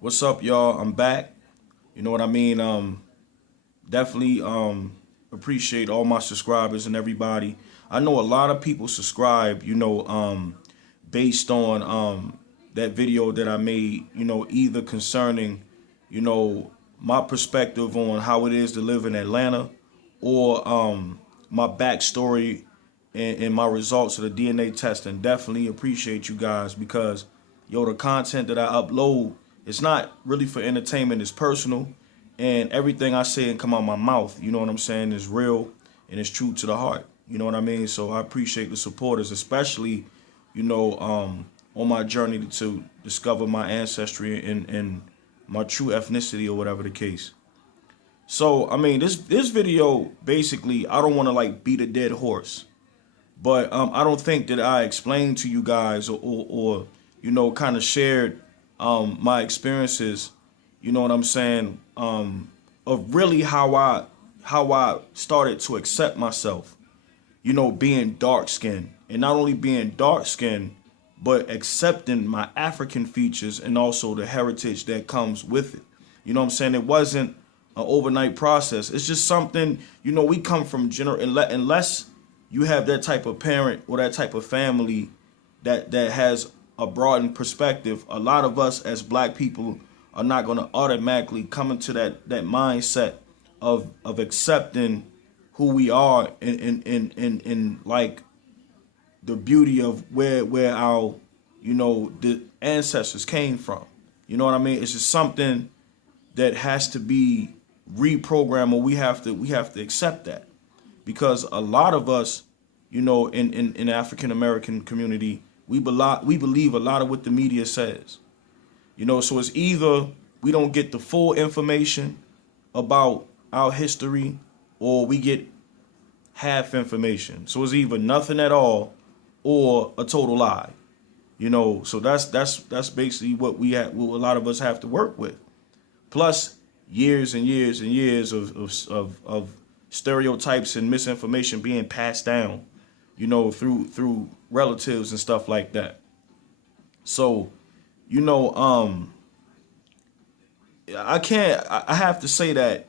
What's up, y'all? I'm back. You know what I mean? Definitely appreciate all my subscribers and everybody. I know a lot of people subscribe, based on that video that I made, either concerning, my perspective on how it is to live in Atlanta or my backstory and my results of the DNA testing. Definitely appreciate you guys because the content that I upload, it's not really for entertainment, it's personal. And everything I say and come out my mouth, you know what I'm saying, is real and it's true to the heart. You know what I mean? So I appreciate the supporters, especially, on my journey to discover my ancestry and my true ethnicity or whatever the case. So I mean, this video basically, I don't want to like beat a dead horse, but I don't think that I explained to you guys or kind of shared my experiences. You know what I'm saying? Of really how I started to accept myself. Being dark skinned, and not only being dark skinned, but accepting my African features and also the heritage that comes with it. You know what I'm saying? It wasn't an overnight process. It's just something, we come from unless you have that type of parent or that type of family that has a broadened perspective. A lot of us as black people are not going to automatically come into that mindset of accepting who we are in like the beauty of where our the ancestors came from. You know what I mean? It's just something that has to be reprogrammed, or we have to accept that, because a lot of us, in African American community, we believe a lot of what the media says. So it's either we don't get the full information about our history, or we get half information. So it's either nothing at all or a total lie. So that's basically what what a lot of us have to work with. Plus years and years and years of stereotypes and misinformation being passed down, through relatives and stuff like that. So, I have to say that,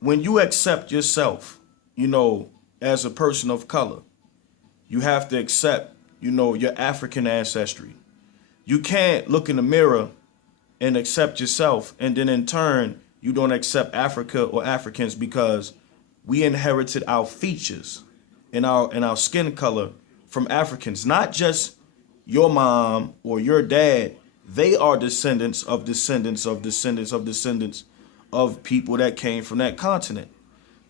when you accept yourself, as a person of color, you have to accept, your African ancestry. You can't look in the mirror and accept yourself, and then in turn, you don't accept Africa or Africans, because we inherited our features and our skin color from Africans, not just your mom or your dad. They are descendants of descendants of descendants of descendants of people that came from that continent.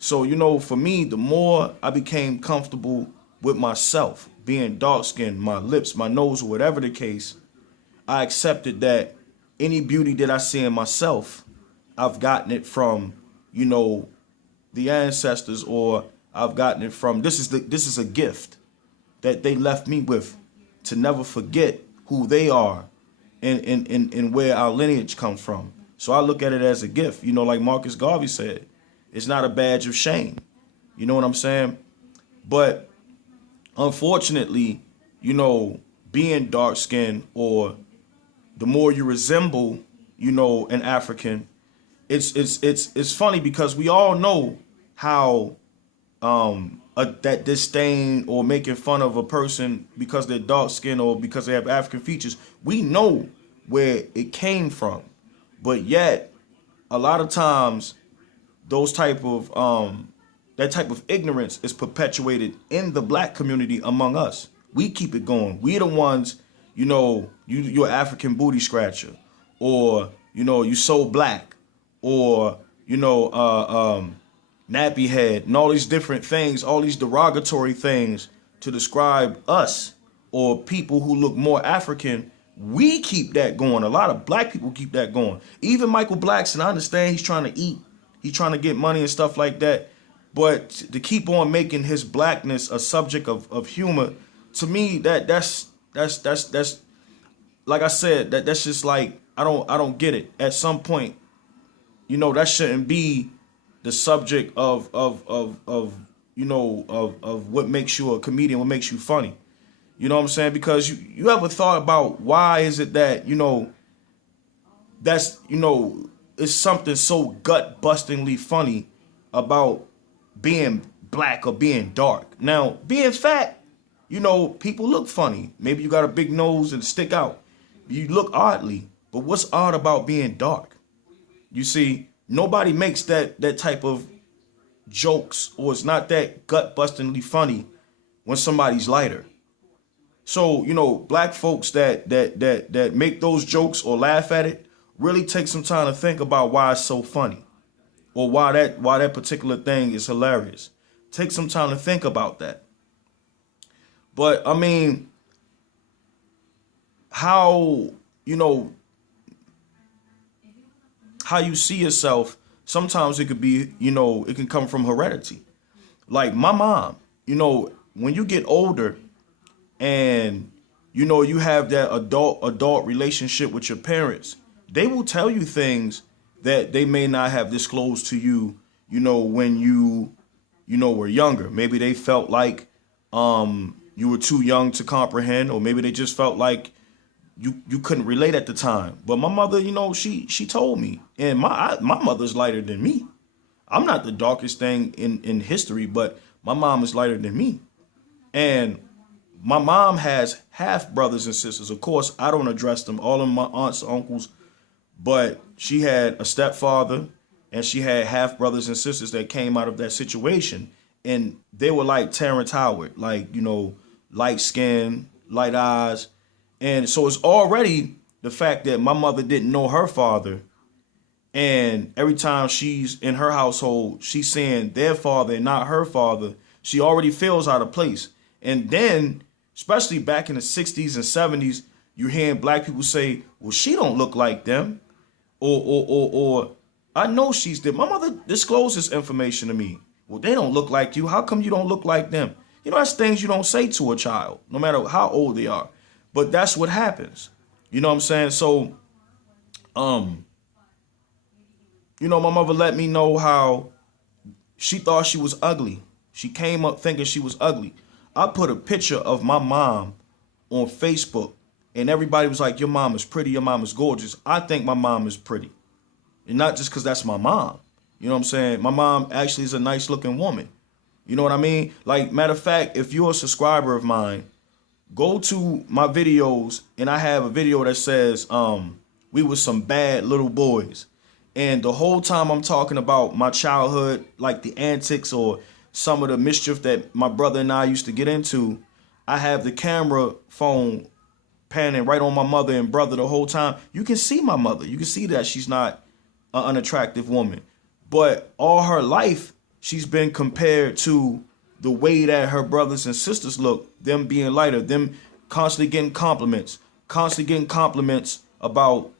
So, for me, the more I became comfortable with myself, being dark skinned, my lips, my nose, or whatever the case, I accepted that any beauty that I see in myself, I've gotten it from, the ancestors, or I've gotten it from this is a gift that they left me with, to never forget who they are and where our lineage comes from. So I look at it as a gift, like Marcus Garvey said, it's not a badge of shame. You know what I'm saying? But unfortunately, being dark skinned, or the more you resemble, an African, it's funny, because we all know how that disdain or making fun of a person because they're dark skinned or because they have African features, we know where it came from. But yet, a lot of times, those type of that type of ignorance is perpetuated in the black community among us. We keep it going. We the ones, you're African booty scratcher, or you so black, or nappy head, and all these different things, all these derogatory things to describe us or people who look more African. We keep that going. A lot of black people keep that going. Even Michael Blackson, I understand he's trying to eat, he's trying to get money and stuff like that. But to keep on making his blackness a subject of humor, to me, that's like I said, that's just like, I don't get it. At some point, that shouldn't be the subject of what makes you a comedian, what makes you funny. You know what I'm saying? Because you ever thought about why is it that, that's, it's something so gut bustingly funny about being black or being dark. Now, being fat, people look funny. Maybe you got a big nose and stick out. You look oddly. But what's odd about being dark? You see, nobody makes that type of jokes, or it's not that gut bustingly funny when somebody's lighter. So, black folks that make those jokes or laugh at it really take some time to think about why it's so funny, or why that particular thing is hilarious. Take some time to think about that. But I mean, how how you see yourself, sometimes it could be, it can come from heredity. Like my mom, when you get older and, you have that adult relationship with your parents, they will tell you things that they may not have disclosed to you, when you, were younger. Maybe they felt like you were too young to comprehend, or maybe they just felt like you couldn't relate at the time. But my mother, she told me, and my mother's lighter than me. I'm not the darkest thing in history, but my mom is lighter than me. And my mom has half brothers and sisters. Of course, I don't address them, all of my aunts, uncles, but she had a stepfather and she had half brothers and sisters that came out of that situation. And they were like Terrence Howard, like, light skin, light eyes. And so it's already the fact that my mother didn't know her father. And every time she's in her household, she's saying their father and not her father. She already feels out of place. And then, especially back in the 60s and 70s, you're hearing black people say, well, she don't look like them. Or I know she's there. My mother disclosed this information to me. Well, they don't look like you. How come you don't look like them? That's things you don't say to a child, no matter how old they are. But that's what happens. You know what I'm saying? So, my mother let me know how she thought she was ugly. She came up thinking she was ugly. I put a picture of my mom on Facebook, and everybody was like, your mom is pretty, your mom is gorgeous. I think my mom is pretty. And not just because that's my mom. You know what I'm saying? My mom actually is a nice looking woman. You know what I mean? Like, matter of fact, if you're a subscriber of mine, go to my videos, and I have a video that says, we were some bad little boys. And the whole time I'm talking about my childhood, like the antics or some of the mischief that my brother and I used to get into, I have the camera phone panning right on my mother and brother the whole time. You can see my mother. You can see that she's not an unattractive woman. But all her life, she's been compared to the way that her brothers and sisters look, them being lighter, them constantly getting compliments about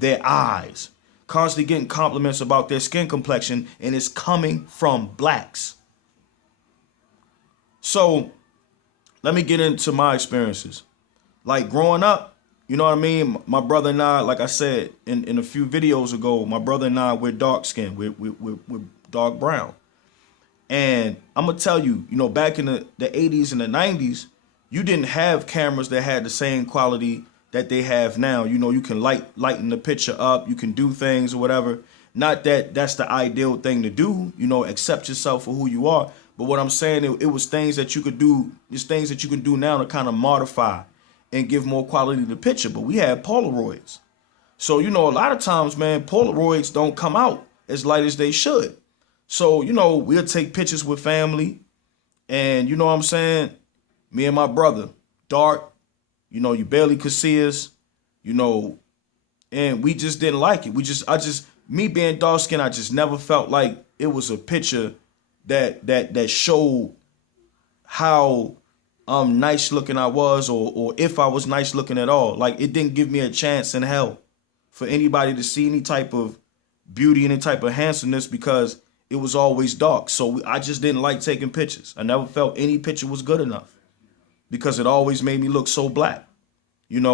their eyes, constantly getting compliments about their skin complexion, and it's coming from blacks. So let me get into my experiences. Like growing up, you know what I mean? My brother and I, like I said in a few videos ago, my brother and I, we're dark skinned, we're dark brown. And I'm going to tell you, back in the 80s and the 90s, you didn't have cameras that had the same quality that they have now. You can lighten the picture up. You can do things or whatever. Not that that's the ideal thing to do, accept yourself for who you are. But what I'm saying, it was things that you could do. There's things that you can do now to kind of modify and give more quality to the picture. But we had Polaroids. So, a lot of times, man, Polaroids don't come out as light as they should. So, we'll take pictures with family, and you know what I'm saying? Me and my brother, dark, you barely could see us, and we just didn't like it. Me being dark skinned, I just never felt like it was a picture that showed how nice looking I was, or if I was nice looking at all. Like, it didn't give me a chance in hell for anybody to see any type of beauty, any type of handsomeness, because it was always dark. So I just didn't like taking pictures. I never felt any picture was good enough because it always made me look so black, and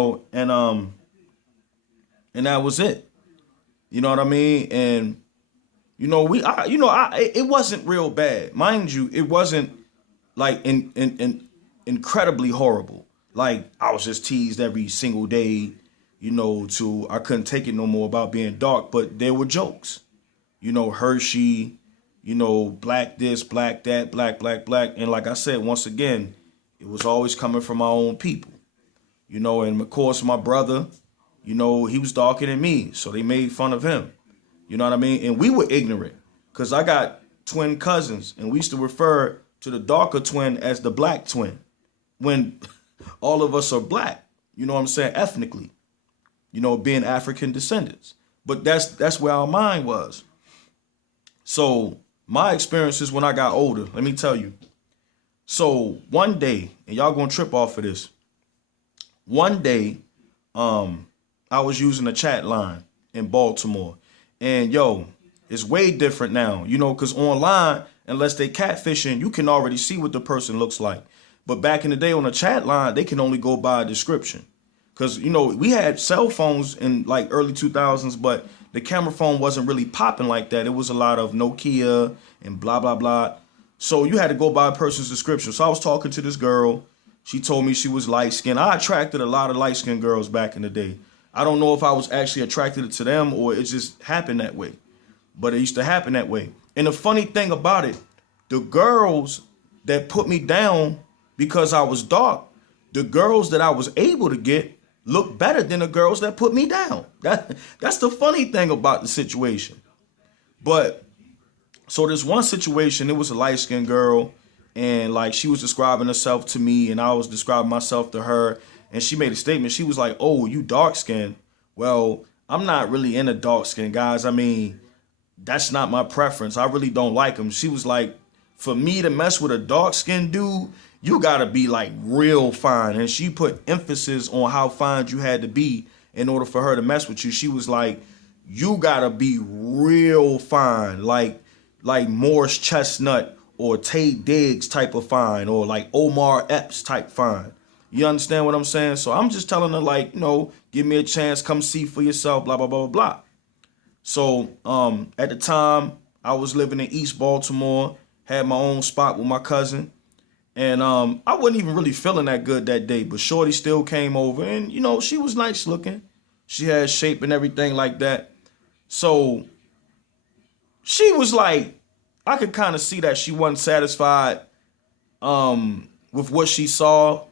that was it. You know what I mean? And, it wasn't real bad. Mind you, it wasn't like incredibly horrible. Like, I was just teased every single day. to I couldn't take it no more about being dark. But there were jokes, Hershey, black this, black that, black, black, black. And like I said, once again, it was always coming from my own people, and of course my brother, he was darker than me. So they made fun of him. You know what I mean? And we were ignorant because I got twin cousins and we used to refer to the darker twin as the black twin when all of us are black, you know what I'm saying, ethnically, being African descendants. But that's where our mind was. So my experiences when I got older, let me tell you. So one day, and y'all gonna trip off of this. One day, I was using a chat line in Baltimore. And it's way different now, because online, unless they catfishing, you can already see what the person looks like. But back in the day on a chat line, they can only go by a description. Because, we had cell phones in like early 2000s, but the camera phone wasn't really popping like that. It was a lot of Nokia and blah, blah, blah. So you had to go by a person's description. So I was talking to this girl. She told me she was light skinned. I attracted a lot of light skinned girls back in the day. I don't know if I was actually attracted to them or it just happened that way. But it used to happen that way. And the funny thing about it, the girls that put me down because I was dark, the girls that I was able to get looked better than the girls that put me down. That's the funny thing about the situation. But so there's one situation, it was a light-skinned girl, and like she was describing herself to me and I was describing myself to her. And she made a statement. She was like, oh, you dark skinned. Well, I'm not really into dark skin, guys. I mean, that's not my preference. I really don't like them. She was like, for me to mess with a dark skinned dude, you got to be like real fine. And she put emphasis on how fine you had to be in order for her to mess with you. She was like, you got to be real fine, like Morris Chestnut or Taye Diggs type of fine, or like Omar Epps type fine. You understand what I'm saying? So I'm just telling her, like, give me a chance, come see for yourself, blah, blah, blah, blah, blah. So at the time, I was living in East Baltimore, had my own spot with my cousin. And I wasn't even really feeling that good that day, but Shorty still came over and, she was nice looking. She had shape and everything like that. So she was like, I could kind of see that she wasn't satisfied with what she saw.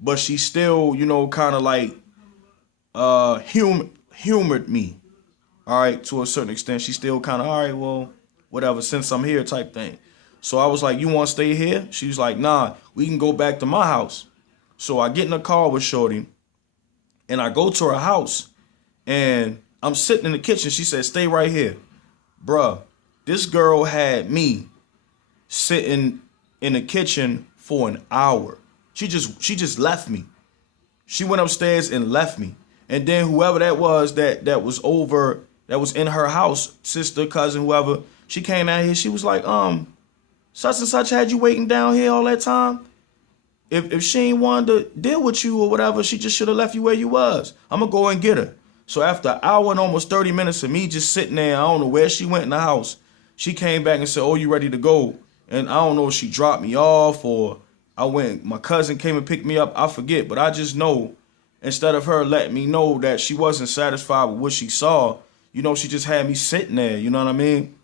But she still, kind of like humored me, all right, to a certain extent. She still kind of, all right, well, whatever, since I'm here type thing. So I was like, you want to stay here? She was like, nah, we can go back to my house. So I get in the car with Shorty, and I go to her house, and I'm sitting in the kitchen. She said, stay right here. Bruh, this girl had me sitting in the kitchen for an hour. She just left me. She went upstairs and left me. And then whoever that was that was over, that was in her house, sister, cousin, whoever, she came out here. She was like, such and such had you waiting down here all that time? If she ain't wanted to deal with you or whatever, she just should have left you where you was. I'm going to go and get her. So after an hour and almost 30 minutes of me just sitting there, I don't know where she went in the house. She came back and said, oh, you ready to go? And I don't know if she dropped me off or my cousin came and picked me up. I forget, but I just know instead of her letting me know that she wasn't satisfied with what she saw, she just had me sitting there. You know what I mean?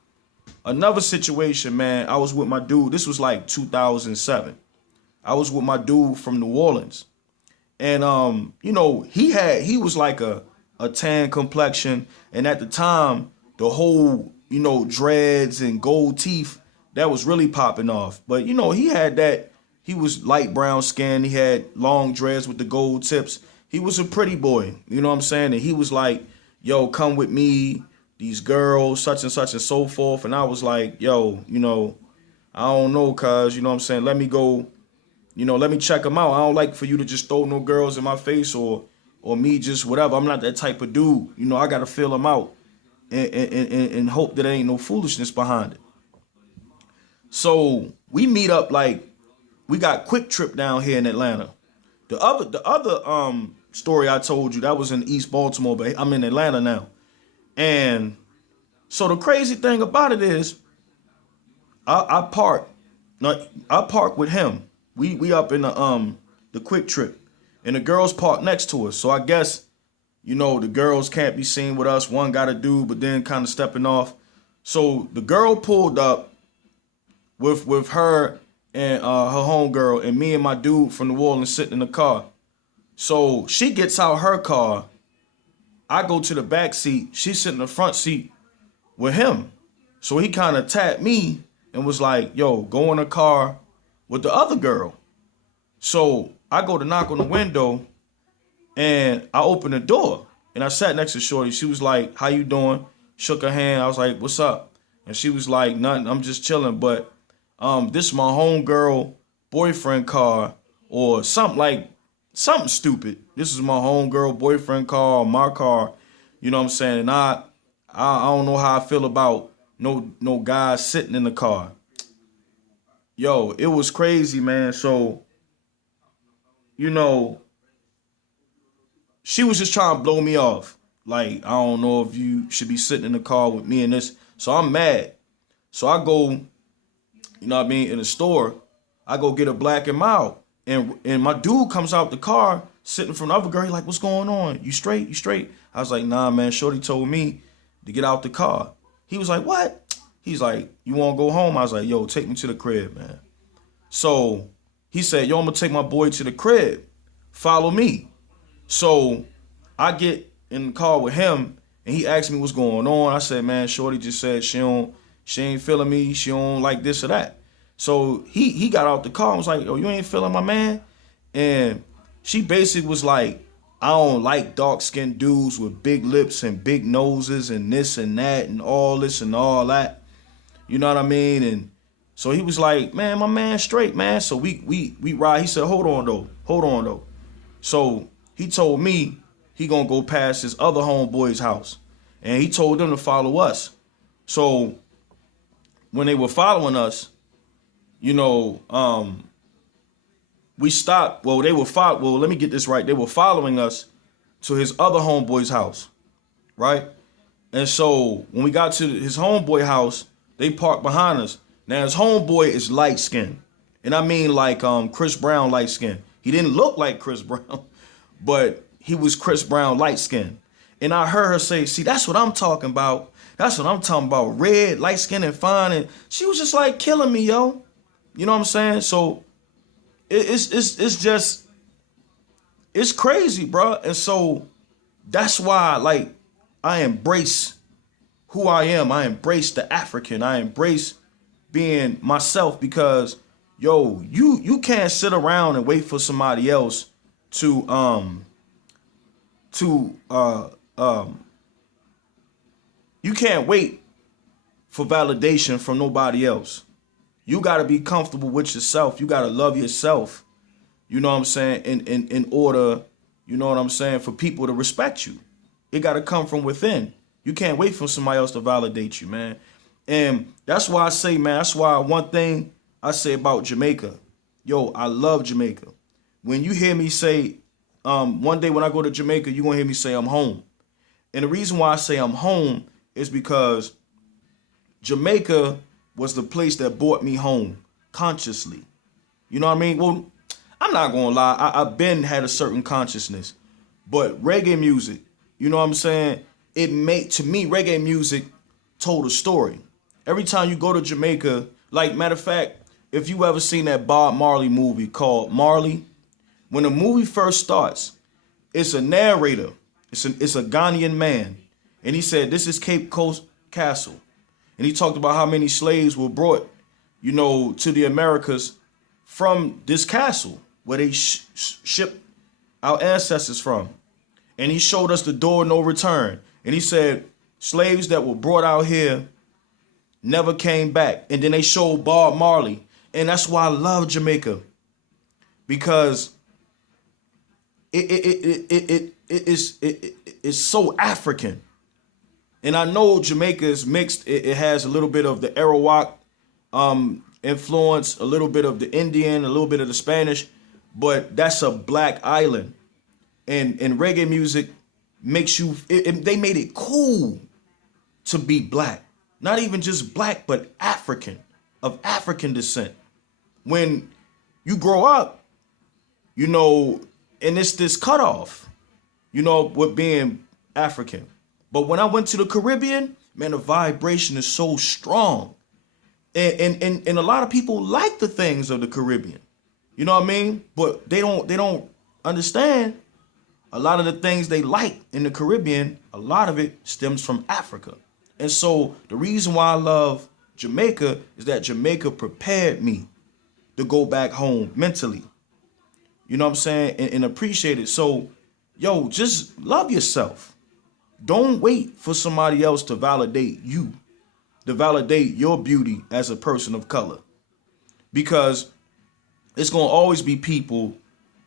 Another situation, man, I was with my dude. This was like 2007. I was with my dude from New Orleans. And, he was like a tan complexion. And at the time, the whole, dreads and gold teeth, that was really popping off. But, he had that. He was light brown skin. He had long dreads with the gold tips. He was a pretty boy, you know what I'm saying? And he was like, yo, come with me, these girls, such and so forth. And I was like, yo, I don't know, cuz, you know what I'm saying? Let me go, let me check them out. I don't like for you to just throw no girls in my face or me just whatever. I'm not that type of dude. I got to feel them out and hope that there ain't no foolishness behind it. So we meet up like, we got Quick Trip down here in Atlanta. The other story I told you, that was in East Baltimore, but I'm in Atlanta now. And so the crazy thing about it is, I park with him. We up in the Quick Trip, and the girls park next to us. So I guess You know, the girls can't be seen with us. One got a dude, but then kind of stepping off. So the girl pulled up with her and her homegirl, and me and my dude from New Orleans sitting in the car. So she gets out her car. I go to the back seat. She's sitting in the front seat with him. So he kind of tapped me and was like, yo, go in the car with the other girl. So I go to knock on the window and I open the door and I sat next to Shorty. She was like, how you doing? Shook her hand. I was like, what's up? And she was like, nothing, I'm just chilling. But this is my homegirl boyfriend car or something stupid. This is my homegirl boyfriend car or my car. You know what I'm saying? And I don't know how I feel about no guys sitting in the car. Yo, it was crazy, man. So, you know, she was just trying to blow me off. Like, I don't know if you should be sitting in the car with me and this. So I'm mad. So I go, you know what I mean, in the store, I go get a Black and Mild. And my dude comes out the car, sitting from the other girl. He like, what's going on? You straight? You straight? I was like, nah, man, Shorty told me to get out the car. He was like, what? He's like, you want to go home? I was like, yo, take me to the crib, man. So he said, yo, I'm going to take my boy to the crib. Follow me. So I get in the car with him, and he asked me what's going on. I said, man, Shorty just said she ain't feeling me. She don't like this or that. So he got out the car and was like, yo, you ain't feeling my man? And she basically was like, I don't like dark-skinned dudes with big lips and big noses and this and that and all this and all that. You know what I mean? And so he was like, man, my man straight, man. So we ride. He said, hold on, though. So he told me he gonna go past his other homeboy's house. And he told them to follow us. So when they were following us, you know, we stopped. Well, let me get this right. They were following us to his other homeboy's house, right? And so when we got to his homeboy house, they parked behind us. Now his homeboy is light skinned, and I mean like Chris Brown light skinned. He didn't look like Chris Brown, but he was Chris Brown light skinned. And I heard her say, "See, that's what I'm talking about. That's what I'm talking about. Red, light skinned, and fine." And she was just like killing me, yo. You know what I'm saying? So it's crazy, bro. And so that's why, like, I embrace who I am. I embrace the African. I embrace being myself because, yo, you can't sit around and wait for somebody else to you can't wait for validation from nobody else. You got to be comfortable with yourself. You got to love yourself. You know what I'm saying? In order, you know what I'm saying, for people to respect you. It got to come from within. You can't wait for somebody else to validate you, man. And that's why I say, man, that's why one thing I say about Jamaica, yo, I love Jamaica. When you hear me say, one day when I go to Jamaica, you're going to hear me say I'm home. And the reason why I say I'm home is because Jamaica was the place that brought me home consciously. You know what I mean? Well, I'm not going to lie. I've been had a certain consciousness. But reggae music, you know what I'm saying? To me, reggae music told a story. Every time you go to Jamaica, like, matter of fact, if you ever seen that Bob Marley movie called Marley, when the movie first starts, it's a narrator. It's a Ghanaian man. And he said, this is Cape Coast Castle. And he talked about how many slaves were brought, you know, to the Americas from this castle where they shipped our ancestors from. And he showed us the door no return. And he said, slaves that were brought out here never came back. And then they showed Bob Marley. And that's why I love Jamaica. Because it's so African. And I know Jamaica is mixed. It has a little bit of the Arawak influence, a little bit of the Indian, a little bit of the Spanish, but that's a black island. And reggae music makes you, they made it cool to be black. Not even just black, but African, of African descent. When you grow up, you know, and it's this cutoff. you know, with being African. But when I went to the Caribbean, man, the vibration is so strong. And a lot of people like the things of the Caribbean. You know what I mean? But they don't understand a lot of the things they like in the Caribbean, a lot of it stems from Africa. And so the reason why I love Jamaica is that Jamaica prepared me to go back home mentally. You know what I'm saying? And appreciate it. So, yo, just love yourself. Don't wait for somebody else to validate you, to validate your beauty as a person of color. Because it's going to always be people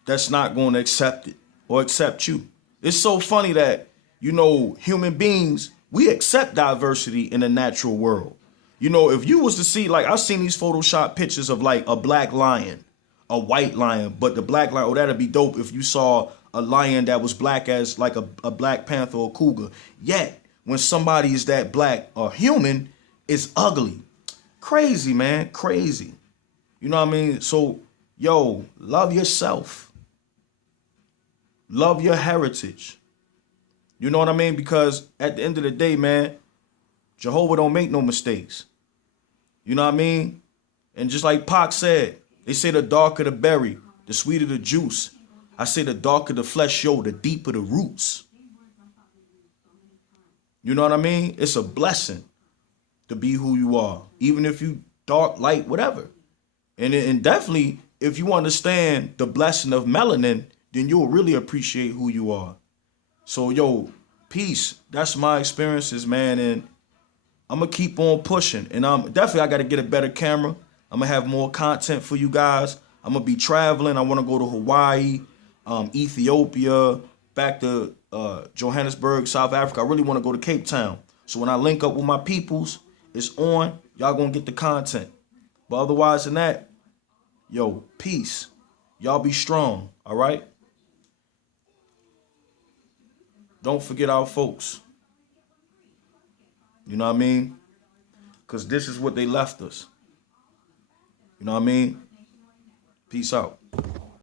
that's not going to accept it or accept you. It's so funny that, you know, human beings, we accept diversity in the natural world. You know, if you was to see, like, I've seen these Photoshop pictures of like a black lion, a white lion, but the black lion, oh, that'd be dope if you saw a lion that was black as like a Black Panther or cougar. Yet, when somebody is that black or human, it's ugly. Crazy, man, crazy. You know what I mean? So, yo, love yourself. Love your heritage. You know what I mean? Because at the end of the day, man, Jehovah don't make no mistakes. You know what I mean? And just like Pac said, they say the darker the berry, the sweeter the juice. I say the darker the flesh, yo, the deeper the roots. You know what I mean? It's a blessing to be who you are, even if you dark, light, whatever. And definitely, if you understand the blessing of melanin, then you'll really appreciate who you are. So, yo, peace. That's my experiences, man. And I'm going to keep on pushing. And definitely, I got to get a better camera. I'm going to have more content for you guys. I'm going to be traveling. I want to go to Hawaii, Ethiopia, back to Johannesburg, South Africa. I really want to go to Cape Town. So when I link up with my peoples, it's on. Y'all going to get the content. But otherwise than that, yo, peace. Y'all be strong, all right? Don't forget our folks. You know what I mean? Because this is what they left us. You know what I mean? Peace out.